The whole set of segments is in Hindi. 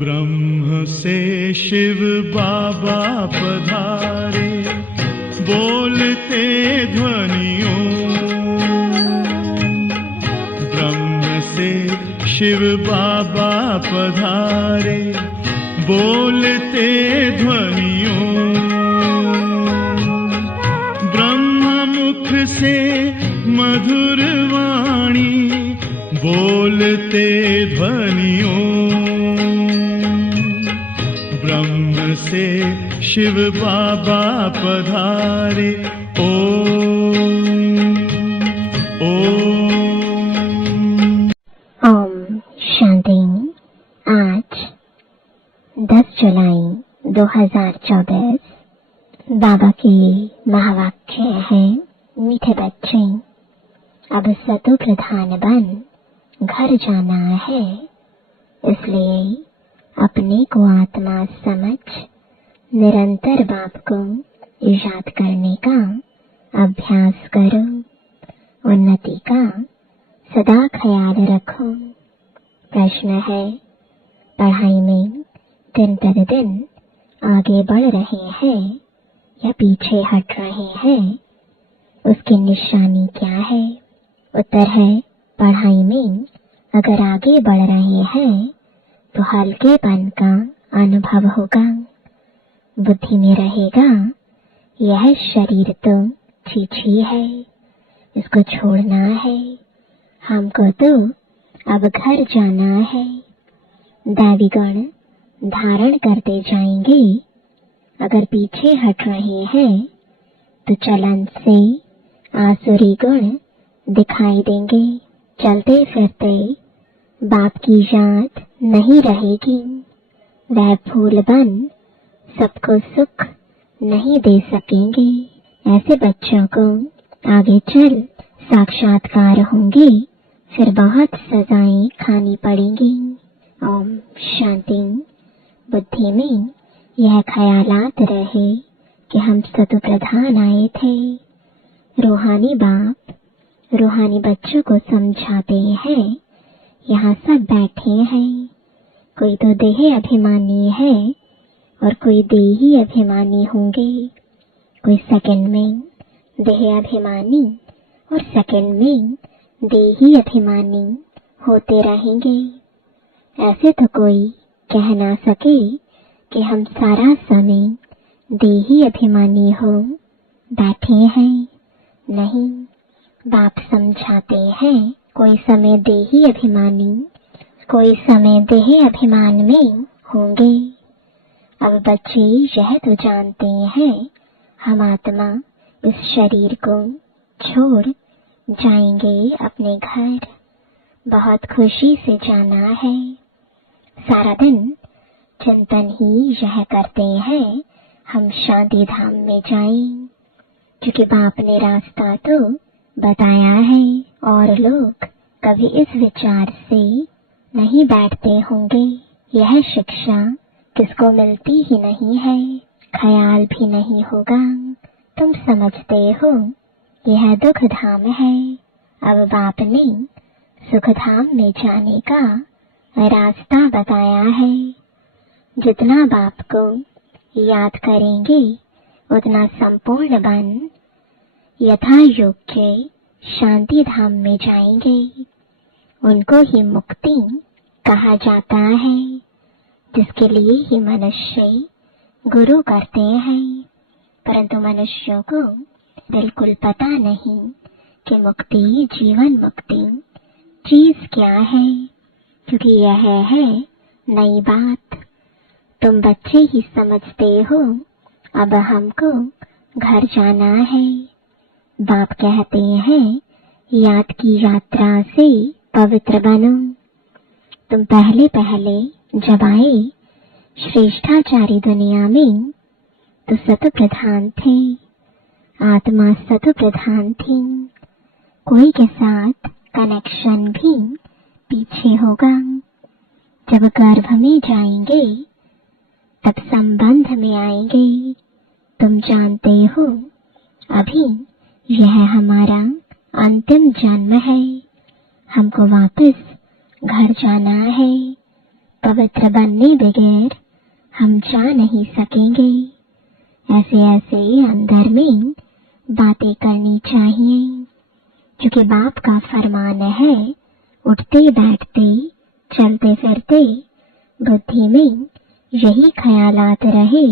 ब्रह्म से शिव बाबा पधारे, बोलते ध्वनियों। ब्रह्म से शिव बाबा पधारे, बोलते ध्वनियों। ब्रह्म मुख से मधुर वाणी, बोलते ध्वनियों। ब्रह्म से शिव बाबा पधारे, ओम शांति। आज 10 जुलाई 2024 बाबा के महावाक्य है, मीठे बच्चे अब सतो प्रधान बन घर जाना है, इसलिए अपने को आत्मा समझ निरंतर बाप को याद करने का अभ्यास करो। उन्नति का सदा ख्याल रखो। प्रश्न है, पढ़ाई में दिन प्रतिदिन आगे बढ़ रहे हैं या पीछे हट रहे हैं, उसकी निशानी क्या है? उत्तर है, पढ़ाई में अगर आगे बढ़ रहे हैं तो हल्केपन का अनुभव होगा। बुद्धि में रहेगा, यह शरीर तो छीछी है, इसको छोड़ना है, हमको तो अब घर जाना है। दैवी गुण धारण करते जाएंगे। अगर पीछे हट रहे हैं तो चलन से आसुरी गुण दिखाई देंगे। चलते फिरते बाप की याद नहीं रहेगी। वह फूल बन सबको सुख नहीं दे सकेंगे। ऐसे बच्चों को आगे चल साक्षात्कार होंगे, फिर बहुत सजाएं खानी पड़ेंगी। ओम शांति। बुद्धि में यह ख्यालात रहे कि हम सतो प्रधान आए थे। रूहानी बाप रूहानी बच्चों को समझाते हैं। यहाँ सब बैठे हैं, कोई तो देह अभिमानी है और कोई देही अभिमानी होंगे। कोई सेकंड में देह अभिमानी और सेकंड में देही अभिमानी होते रहेंगे। ऐसे तो कोई कह ना सके कि हम सारा समय देही अभिमानी हो बैठे हैं। नहीं, बाप समझाते हैं, कोई समय देही अभिमानी, कोई समय देह अभिमान में होंगे। अब बच्चे यह तो जानते हैं, हम आत्मा इस शरीर को छोड़ जाएंगे अपने घर। बहुत खुशी से जाना है। सारा दिन चिंतन ही यह करते हैं, हम शांति धाम में जाएं, क्योंकि बाप ने रास्ता तो बताया है और लोग कभी इस विचार से नहीं बैठते होंगे। यह शिक्षा किसको मिलती ही नहीं है, ख्याल भी नहीं होगा। तुम समझते हो यह दुख धाम है। अब बाप ने सुख धाम में जाने का रास्ता बताया है। जितना बाप को याद करेंगे उतना संपूर्ण बन यथा योग्य शांति धाम में जाएंगे। उनको ही मुक्ति कहा जाता है, जिसके लिए ही मनुष्य गुरु करते हैं। परंतु मनुष्यों को बिल्कुल पता नहीं कि मुक्ति, जीवन मुक्ति चीज क्या है, क्योंकि यह है नई बात। तुम बच्चे ही समझते हो। अब हमको घर जाना है। बाप कहते हैं, याद की यात्रा से पवित्र बनो। तुम पहले पहले जब आए श्रेष्ठाचारी दुनिया में तो सत प्रधान थे। आत्मा सतो प्रधान थी। कोई के साथ कनेक्शन भी पीछे होगा। जब गर्भ में जाएंगे तब संबंध में आएंगे। तुम जानते हो अभी यह हमारा अंतिम जन्म है। हमको वापस घर जाना है। पवित्र बनने बगैर हम जा नहीं सकेंगे। ऐसे ऐसे अंदर में बातें करनी चाहिए, क्योंकि बाप का फरमान है, उठते बैठते चलते फिरते बुद्धि में यही ख्यालात रहे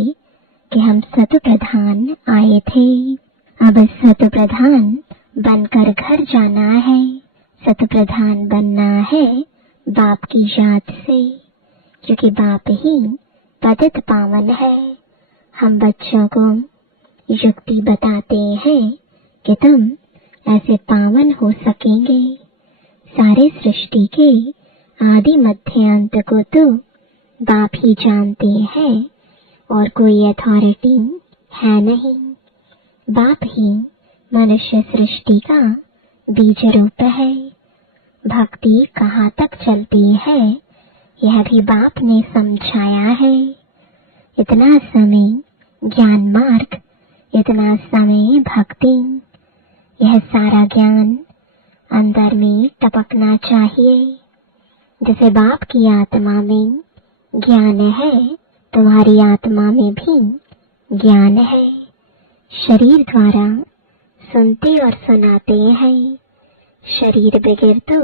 कि हम सत प्रधान आए थे। अब सत प्रधान बनकर घर जाना है। सत प्रधान बनना है बाप की याद से, क्योंकि बाप ही पतित पावन है। हम बच्चों को युक्ति बताते हैं कि तुम ऐसे पावन हो सकेंगे। सारे सृष्टि के आदि मध्य अंत को तो बाप ही जानते हैं और कोई अथॉरिटी है नहीं। बाप ही मनुष्य सृष्टि का बीज रूप है। भक्ति कहाँ तक चलती है यह भी बाप ने समझाया है। इतना समय ज्ञान मार्ग, इतना समय भक्ति, यह सारा ज्ञान अंदर में टपकना चाहिए। जैसे बाप की आत्मा में ज्ञान है, तुम्हारी आत्मा में भी ज्ञान है। शरीर द्वारा सुनते और सुनाते हैं। शरीर बगैर तो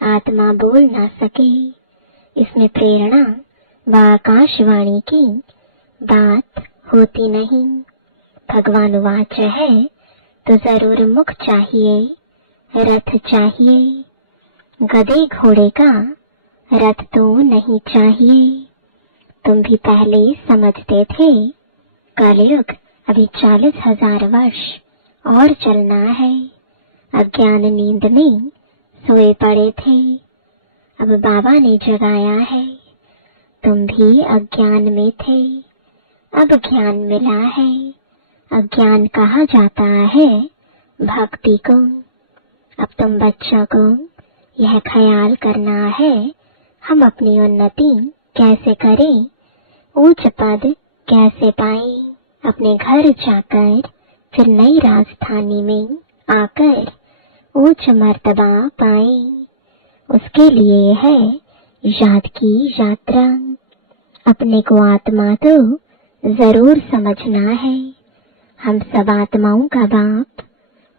आत्मा बोल ना सके। इसमें प्रेरणा व आकाशवाणी की बात होती नहीं। भगवान वाच है तो जरूर मुख चाहिए, रथ चाहिए। गधे घोड़े का रथ तो नहीं चाहिए। तुम भी पहले समझते थे कलयुग अभी 40,000 वर्ष और चलना है। अज्ञान नींद में सोए पड़े थे, अब बाबा ने जगाया है। तुम भी अज्ञान में थे, अब ज्ञान मिला है। अज्ञान कहा जाता है भक्ति को। अब तुम बच्चों को यह ख्याल करना है, हम अपनी उन्नति कैसे करें, ऊंच पद कैसे पाएं। अपने घर जाकर फिर नई राजधानी में आकर उच्च मर्तबा पाएं। उसके लिए है याद की यात्रा। अपने को आत्मा तो जरूर समझना है। हम सब आत्माओं का बाप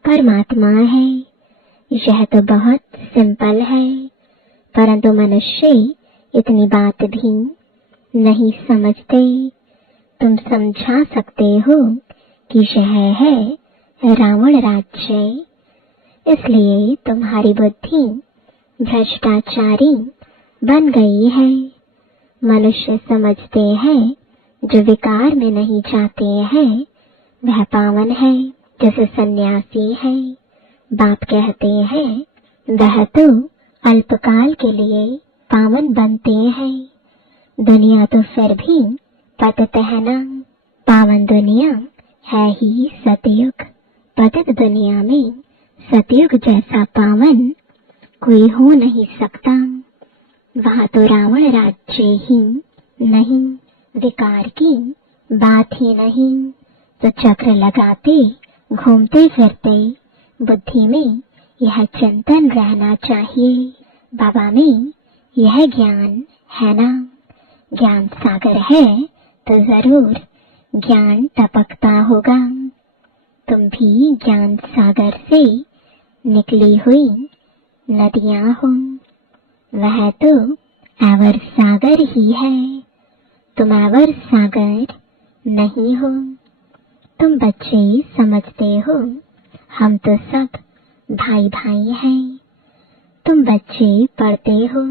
परमात्मा है। यह तो बहुत सिंपल है, परंतु मनुष्य इतनी बात भी नहीं समझते। तुम समझा सकते हो कि यह है रावण राज्य, इसलिए तुम्हारी बुद्धि भ्रष्टाचारी बन गई है। मनुष्य समझते हैं जो विकार में नहीं जाते हैं वह पावन है। जैसे सन्यासी है, बाप कहते हैं वह तो अल्पकाल के लिए पावन बनते हैं। दुनिया तो फिर भी पतित है ना। पावन दुनिया है ही सतयुग। पतित दुनिया में सतयुग जैसा पावन कोई हो नहीं सकता। वहाँ तो रावण राज्य ही नहीं, विकार की बात ही नहीं। तो चक्र लगाते घूमते फिरते बुद्धि में यह चिंतन रहना चाहिए, बाबा में यह ज्ञान है ना। ज्ञान सागर है तो जरूर ज्ञान टपकता होगा। तुम भी ज्ञान सागर से निकली हुई नदियां हो। वह तो अवर सागर ही है, तुम अवर सागर नहीं हो। तुम बच्चे समझते हो हम तो सब भाई भाई हैं। तुम बच्चे पढ़ते हो,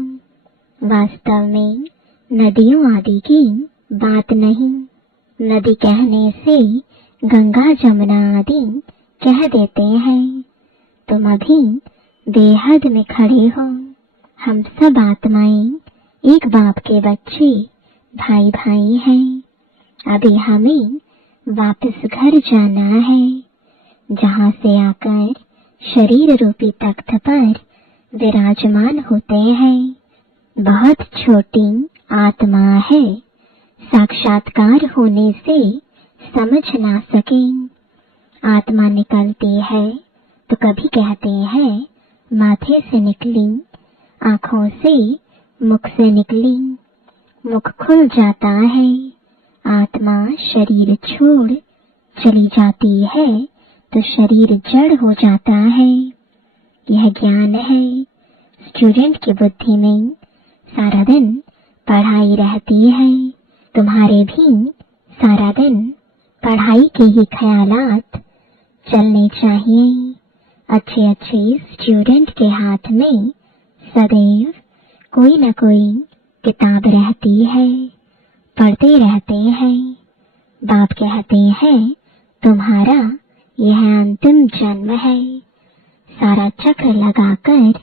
वास्तव में नदियों आदि की बात नहीं। नदी कहने से गंगा जमुना आदि कह देते हैं। तुम अभी बेहद में खड़े हो। हम सब आत्माएं एक बाप के बच्चे भाई भाई हैं। अभी हमें वापस घर जाना है। जहाँ से आकर शरीर रूपी तख्त पर विराजमान होते हैं। बहुत छोटी आत्मा है, साक्षात्कार होने से समझ ना सके। आत्मा निकलती है तो कभी कहते हैं माथे से निकली, आँखों से, मुख से निकली। मुख खुल जाता है, आत्मा शरीर छोड़ चली जाती है तो शरीर जड़ हो जाता है। यह ज्ञान है। स्टूडेंट की बुद्धि में सारा दिन पढ़ाई रहती है। तुम्हारे भी सारा दिन पढ़ाई के ही ख्यालात चलने चाहिए। अच्छे अच्छे स्टूडेंट के हाथ में सदैव कोई न कोई किताब रहती है, पढ़ते रहते हैं। बाप कहते हैं तुम्हारा यह अंतिम जन्म है। सारा चक्र लगाकर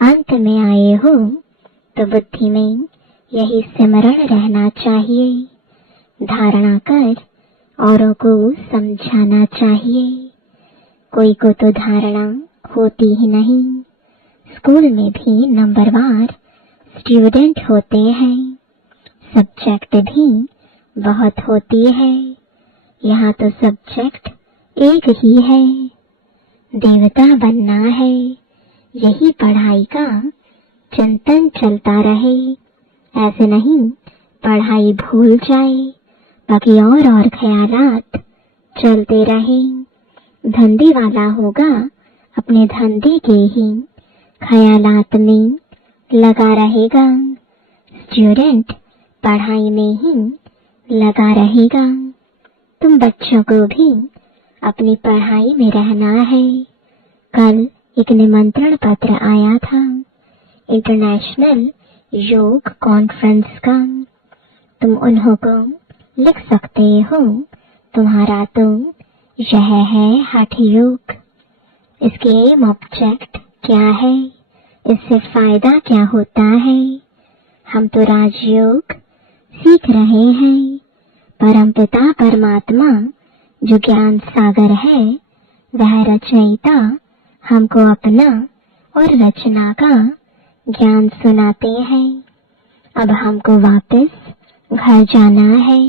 अंत में आए हो तो बुद्धि में यही स्मरण रहना चाहिए। धारणा कर औरों को समझाना चाहिए। कोई को तो धारणा होती ही नहीं। स्कूल में भी नंबरवार स्टूडेंट होते हैं, सब्जेक्ट भी बहुत होती है। यहाँ तो सब्जेक्ट एक ही है, देवता बनना है। यही पढ़ाई का चिंतन चलता रहे। ऐसे नहीं पढ़ाई भूल जाए, बाकी और ख्यालात चलते रहे। धंधे वाला होगा, अपने धंधे के ही ख्यालात में लगा रहेगा। स्टूडेंट पढ़ाई में ही लगा रहेगा। तुम बच्चों को भी अपनी पढ़ाई में रहना है। कल एक निमंत्रण पत्र आया था इंटरनेशनल योग कॉन्फ्रेंस का। तुम उन्हों को लिख सकते हो। तुम्हारा तो यह है हठ योग। इसके एम ऑब्जेक्ट क्या है? इससे फायदा क्या होता है? हम तो राजयोग सीख रहे हैं। परमपिता परमात्मा जो ज्ञान सागर है, वह रचयिता हमको अपना और रचना का ज्ञान सुनाते हैं। अब हमको वापस घर जाना है।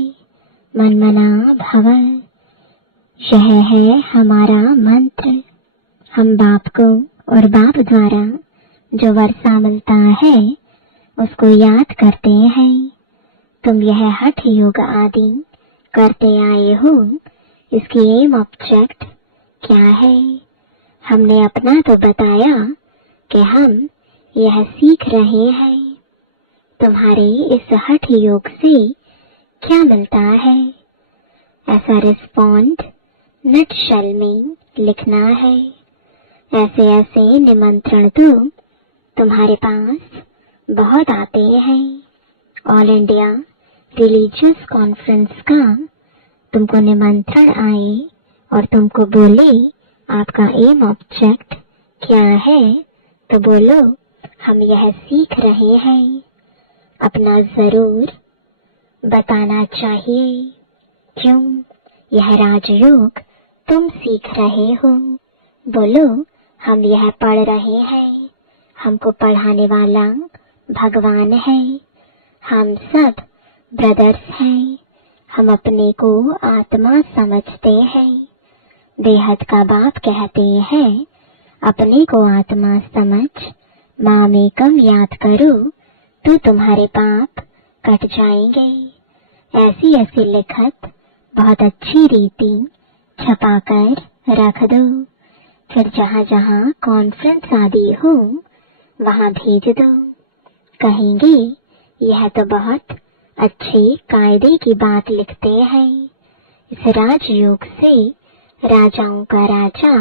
मनमना भव, यह है हमारा मंत्र। हम बाप को और बाप द्वारा जो वर्षा मिलता है उसको याद करते हैं। तुम यह हठ योग आदि करते आए हो। इसकी एम ऑब्जेक्ट क्या है? हमने अपना तो बताया कि हम यह सीख रहे हैं। तुम्हारे इस हठ योग से क्या मिलता है? ऐसा रिस्पॉन्ड नटशल में लिखना है। ऐसे ऐसे निमंत्रण तो तुम्हारे पास बहुत आते हैं। ऑल इंडिया रिलीजियस कॉन्फ्रेंस का तुमको निमंत्रण आए और तुमको बोले आपका एम ऑब्जेक्ट क्या है, तो बोलो हम यह सीख रहे हैं। अपना जरूर बताना चाहिए। क्यों? यह राजयोग तुम सीख रहे हो। बोलो हम यह पढ़ रहे हैं। हमको पढ़ाने वाला भगवान है। हम सब ब्रदर्स हैं। हम अपने को आत्मा समझते हैं। बेहद का बाप कहते हैं अपने को आत्मा समझ, मामेकम याद करो तो तुम्हारे पाप कट जाएंगे। ऐसी ऐसी लिखत बहुत अच्छी रीति छपाकर रख दो। फिर जहाँ जहाँ कॉन्फ्रेंस आदि हो वहाँ भेज दो। कहेंगे यह तो बहुत अच्छे कायदे की बात लिखते हैं। इस राजयोग से राजाओं का राजा,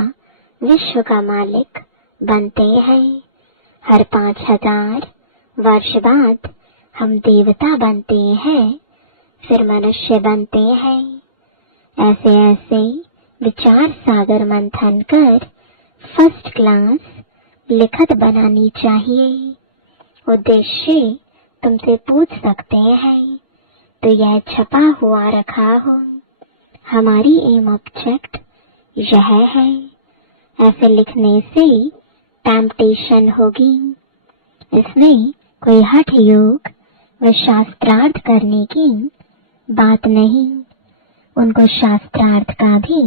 विश्व का मालिक बनते हैं। हर 5000 वर्ष बाद हम देवता बनते हैं, फिर मनुष्य बनते हैं। ऐसे ऐसे विचार सागर मंथन कर फर्स्ट क्लास लिखत बनानी चाहिए। उद्देश्य तुमसे पूछ सकते हैं तो यह छपा हुआ रखा हो। हमारी एम ऑब्जेक्ट यह है। ऐसे लिखने से टेम्पटेशन होगी। इसमें कोई हठ योग व शास्त्रार्थ करने की बात नहीं। उनको शास्त्रार्थ का भी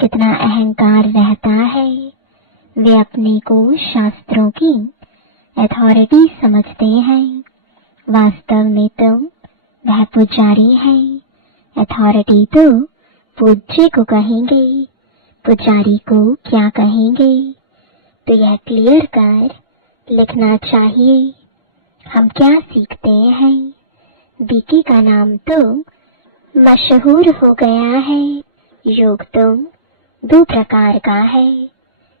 कितना अहंकार रहता है। वे अपने को शास्त्रों की अथॉरिटी समझते हैं। वास्तव में तो वह पुजारी है। अथॉरिटी तो पूज्य को कहेंगे, पुजारी को क्या कहेंगे। तो यह क्लियर कर लिखना चाहिए। हम क्या सीखते हैं? बीके का नाम तो मशहूर हो गया है। योग तो दो प्रकार का है।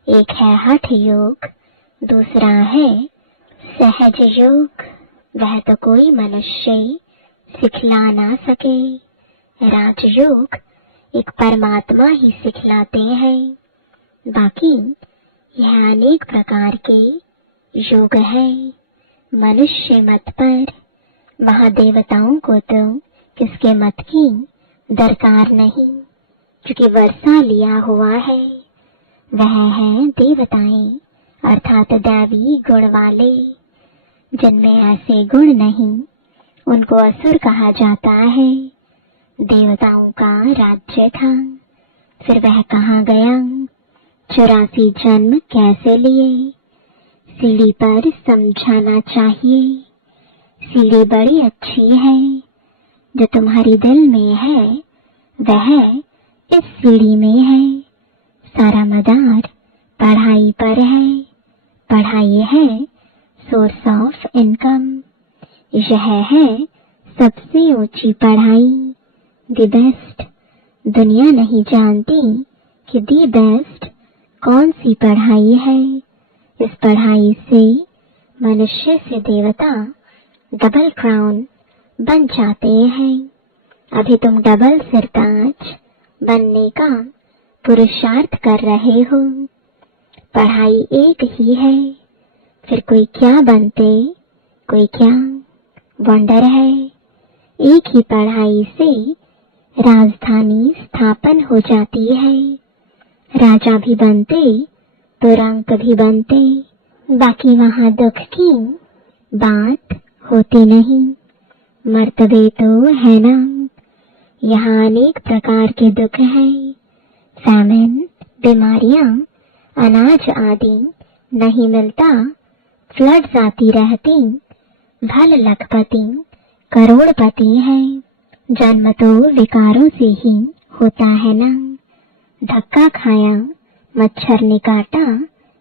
एक है हठ योग, दूसरा है सहज योग। वह तो कोई मनुष्य सिखला ना सके। राजयोग एक परमात्मा ही सिखलाते हैं। बाकी यह अनेक प्रकार के योग है। मनुष्य मत पर महादेवताओं को तो किसके मत की दरकार नहीं, क्योंकि वर्षा लिया हुआ है। वह है देवताएं, अर्थात दैवी गुण वाले। जिनमें ऐसे गुण नहीं उनको असुर कहा जाता है। देवताओं का राज्य था, फिर वह कहाँ गया? 84 जन्म कैसे लिए? सीढ़ी पर समझाना चाहिए। सीढ़ी बड़ी अच्छी है। जो तुम्हारी दिल में है वह इस सीढ़ी में है। सारा मदार पढ़ाई पर है। पढ़ाई है सोर्स ऑफ इनकम। यह है सबसे ऊंची पढ़ाई, द बेस्ट। दुनिया नहीं जानती कि द बेस्ट कौन सी पढ़ाई है। इस पढ़ाई से मनुष्य से देवता डबल क्राउन बन जाते हैं। अभी तुम डबल सिरताज बनने का पुरुषार्थ कर रहे हो। पढ़ाई एक ही है, फिर कोई क्या बनते, कोई क्या। वंडर है, एक ही पढ़ाई से राजधानी स्थापन हो जाती है। राजा भी बनते तो रंक भी बनते। बाकी वहां दुख की बात होती नहीं। मर्तबे तो है ना। यहाँ अनेक प्रकार के दुख हैं। फैमिन, बीमारियां, अनाज आदि नहीं मिलता। फ्लड्स आती रहती। भल लखपति करोड़पति है। जन्म तो विकारों से ही होता है ना। धक्का खाया, मच्छर ने काटा,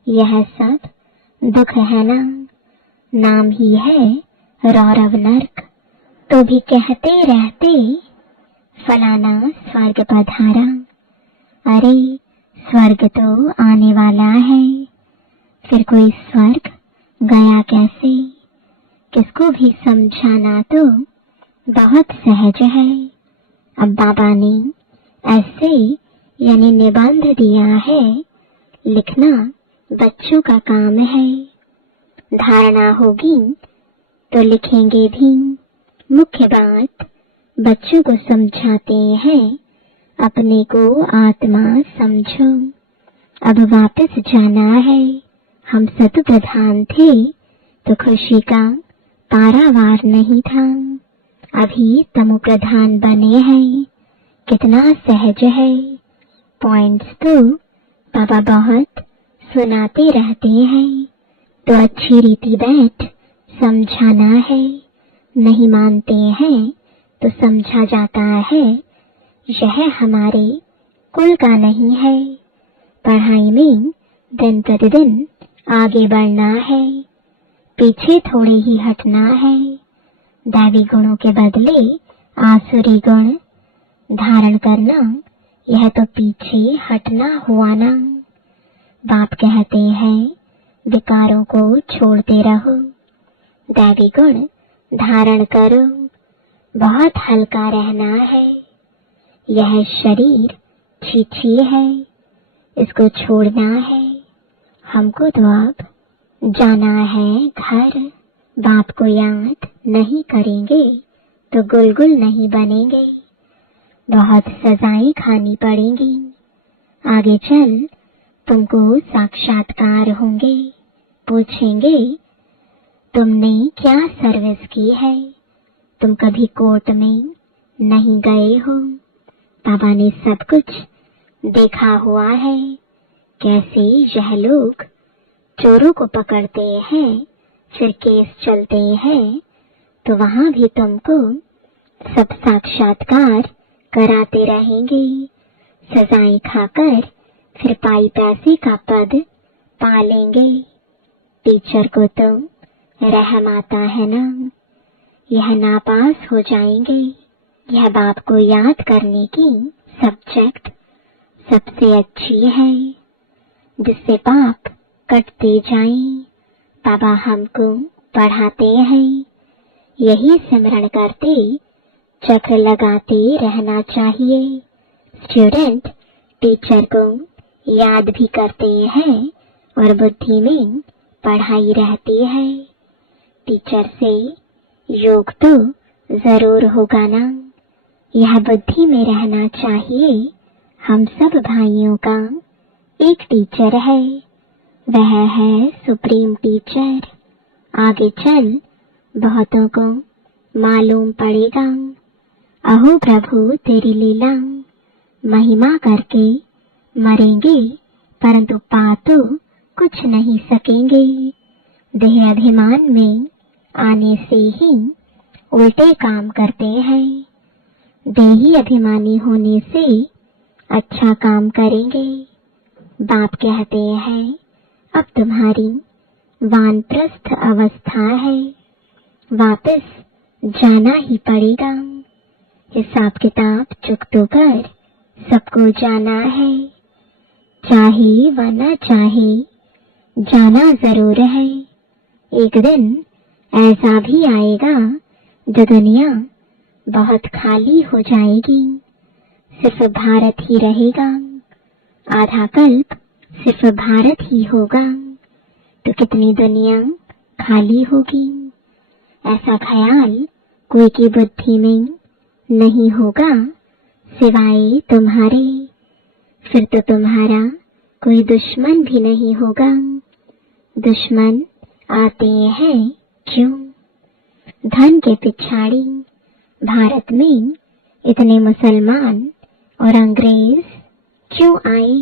यह सब दुख है ना। नाम ही है रौरव नर्क। तो भी कहते रहते फलाना स्वर्ग पधारा। अरे स्वर्ग तो आने वाला है, फिर कोई स्वर्ग गया कैसे? किसको भी समझाना तो बहुत सहज है। अब बाबा ने ऐसे यानी निबंध दिया है। लिखना बच्चों का काम है। धारणा होगी तो लिखेंगे भी। मुख्य बात बच्चों को समझाते हैं, अपने को आत्मा समझो। अब वापस जाना है। हम सत प्रधान थे तो खुशी का पारावार नहीं था। अभी तमो प्रधान बने हैं। कितना सहज है। पॉइंट्स तो बाबा बहुत सुनाते रहते हैं, तो अच्छी रीति बैठ समझाना है। नहीं मानते हैं तो समझा जाता है यह हमारे कुल का नहीं है। पढ़ाई में दिन प्रतिदिन आगे बढ़ना है, पीछे थोड़े ही हटना है। दैवी गुणों के बदले आसुरी गुण धारण करना, यह तो पीछे हटना हुआ ना। बाप कहते हैं विकारों को छोड़ते रहो, दैवी गुण धारण करो। बहुत हल्का रहना है। यह शरीर छीछी है, इसको छोड़ना है। हमको तो अब जाना है घर। बाप को याद नहीं करेंगे तो गुलगुल नहीं बनेंगे। बहुत सजाएं खानी पड़ेंगी। आगे चल तुमको साक्षात्कार होंगे, पूछेंगे तुमने क्या सर्विस की है, तुम कभी कोर्ट में नहीं गए हो। बाबा ने सब कुछ देखा हुआ है, कैसे यह लोग चोरों को पकड़ते हैं, फिर केस चलते हैं, तो वहां भी तुमको सब साक्षात्कार कराते रहेंगे। सजाएं खाकर फिर पाई पैसे का पद पा लेंगे। टीचर को तो रहम आता है ना, यह नापास हो जाएंगे। यह बाप को याद करने की सब्जेक्ट सबसे अच्छी है, जिससे पाप कटते जाएं। बाबा हमको पढ़ाते हैं, यही सिमरन करते चक्र लगाते रहना चाहिए। स्टूडेंट टीचर को याद भी करते हैं और बुद्धि में पढ़ाई रहती है। टीचर से योग तो जरूर होगा ना, यह बुद्धि में रहना चाहिए। हम सब भाइयों का एक टीचर है, वह है सुप्रीम टीचर। आगे चल बहुतों को मालूम पड़ेगा। अहो प्रभु तेरी लीला, महिमा करके मरेंगे परंतु पा तो कुछ नहीं सकेंगे। देह अभिमान में आने से ही उल्टे काम करते हैं, देही अभिमानी होने से अच्छा काम करेंगे। बाप कहते हैं अब तुम्हारी वानप्रस्थ अवस्था है, वापस जाना ही पड़ेगा। हिसाब किताब चुकतों पर सबको जाना है, चाहे व न चाहे जाना जरूर है। एक दिन ऐसा भी आएगा जो दुनिया बहुत खाली हो जाएगी, सिर्फ भारत ही रहेगा। आधा कल्प सिर्फ भारत ही होगा, तो कितनी दुनिया खाली होगी। ऐसा ख्याल कोई की बुद्धि में नहीं होगा सिवाय तुम्हारे, फिर तो तुम्हारा कोई दुश्मन भी नहीं होगा। दुश्मन आते हैं क्यों? धन के पिछाड़ी भारत में इतने मुसलमान और अंग्रेज क्यों आए?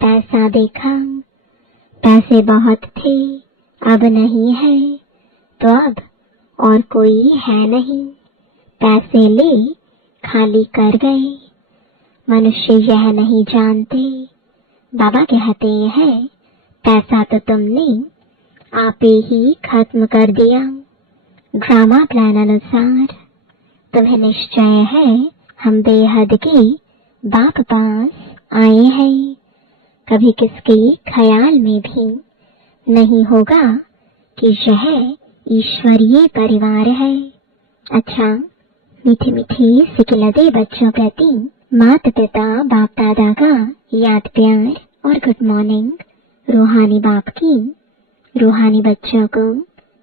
पैसा देखा, पैसे बहुत थे, अब नहीं है, तो अब और कोई है नहीं, पैसे ले खाली कर गए। मनुष्य यह नहीं जानते। बाबा कहते हैं पैसा तो तुमने आपे ही खत्म कर दिया। ड्रामा प्लान अनुसार तुम्हें निश्चय है हम बेहद के बाप पास आए हैं। कभी किसके ख्याल में भी नहीं होगा कि यह ईश्वरीय परिवार है। अच्छा, मीठे मीठे सिकिलदे बच्चों प्रति माता पिता बाप दादा का याद प्यार और गुड मॉर्निंग। रूहानी बाप की रूहानी बच्चों को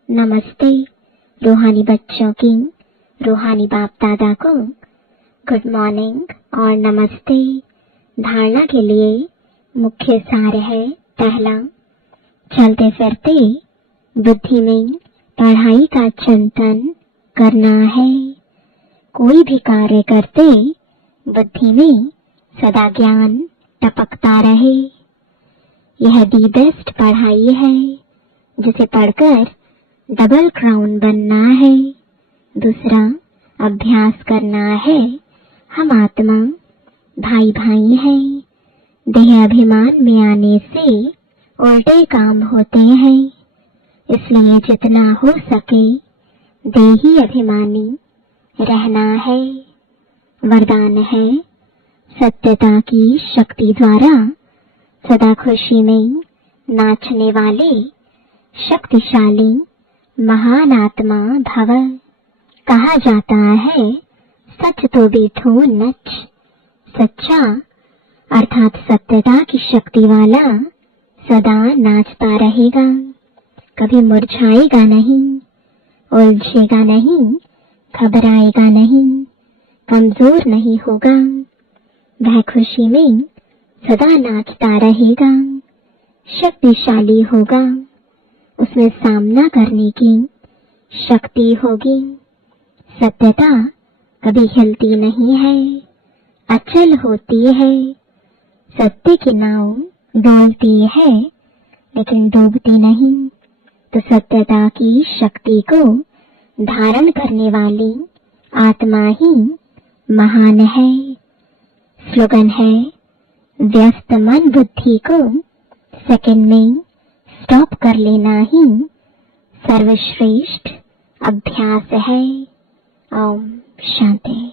नमस्ते, रूहानी बच्चों की रूहानी बाप दादा को गुड मॉर्निंग और नमस्ते। धारणा के लिए मुख्य सार है, पहला, चलते फिरते बुद्धि में पढ़ाई का चिंतन करना है। कोई भी कार्य करते बुद्धि में सदा ज्ञान टपकता रहे। यह दी बेस्ट पढ़ाई है, जिसे पढ़कर डबल क्राउन बनना है। दूसरा, अभ्यास करना है। हम आत्मा भाई भाई हैं। देह अभिमान में आने से उल्टे काम होते हैं, इसलिए जितना हो सके देही अभिमानी रहना है। वरदान है, सत्यता की शक्ति द्वारा सदा खुशी में नाचने वाले शक्तिशाली महान आत्मा भव। कहा जाता है सच तो बेठो नच, सच्चा अर्थात सत्यता की शक्ति वाला सदा नाचता रहेगा, कभी मुरझाएगा नहीं, उलझेगा नहीं, घबराएगा नहीं, कमजोर नहीं होगा। वह खुशी में सदा नाचता रहेगा, शक्तिशाली होगा, उसमें सामना करने की शक्ति होगी। सत्यता कभी हिलती नहीं है, अचल होती है। सत्य की नाव डोलती है लेकिन डूबती नहीं। तो सत्यता की शक्ति को धारण करने वाली आत्मा ही महान है। स्लोगन है, व्यस्त मन बुद्धि को सेकंड में स्टॉप कर लेना ही सर्वश्रेष्ठ अभ्यास है। ओम शांति।